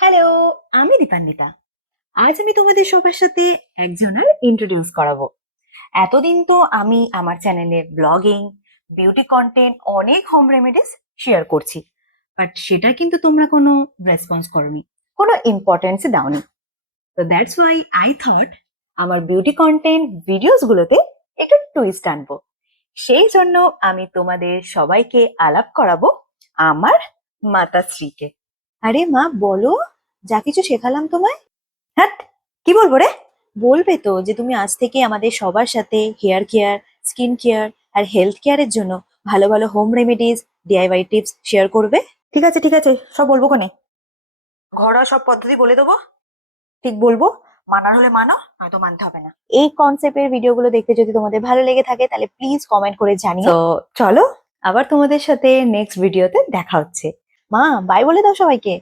Hello, আমি দীপান্বিতা। আজ আমি তোমাদের সবার সাথে একজনের ইন্ট্রোডিউস করাবো। এতদিন তো আমি আমার চ্যানেলে ব্লগিং, বিউটি কন্টেন্ট, অনেক হোম রেমেডিস শেয়ার করছি, বাট সেটা কিন্তু তোমরা কোনো রেসপন্স করোনি, কোনো ইম্পর্টেন্স দাওনি। তো দ্যাটস ওয়াই আই থট আমার বিউটি কন্টেন্ট ভিডিওস গুলোতে একটু টুইস্ট আনবো। সেই জন্য আমি তোমাদের সবাইকে আলাপ করাবো আমার মাতাশ্রীকে। আরে মা, বলো, যা কিছু শেখালাম তোমায়। হ্যাঁ, কি বলবো রে? বলবে তো যে তুমি আজ থেকে আমাদের সবার সাথে হেয়ার কেয়ার, স্কিন কেয়ার আর হেলথ কেয়ারের জন্য ভালো ভালো home remedies, DIY tips share করবে। ঠিক আছে ঠিক আছে, সব বলবো কোনে, ঘরোয়া সব পদ্ধতি বলে দেবো। ঠিক বলবো, মানার হলে মানো, নয়তো মানতে হবে না। এই কনসেপ্টের ভিডিওগুলো দেখতে যদি তোমাদের ভালো লেগে থাকে তাহলে প্লিজ কমেন্ট করে জানিও। তো চলো, আবার তোমাদের সাথে নেক্সট ভিডিওতে দেখা হচ্ছে। মা, বাই বলে দাও সবাইকে।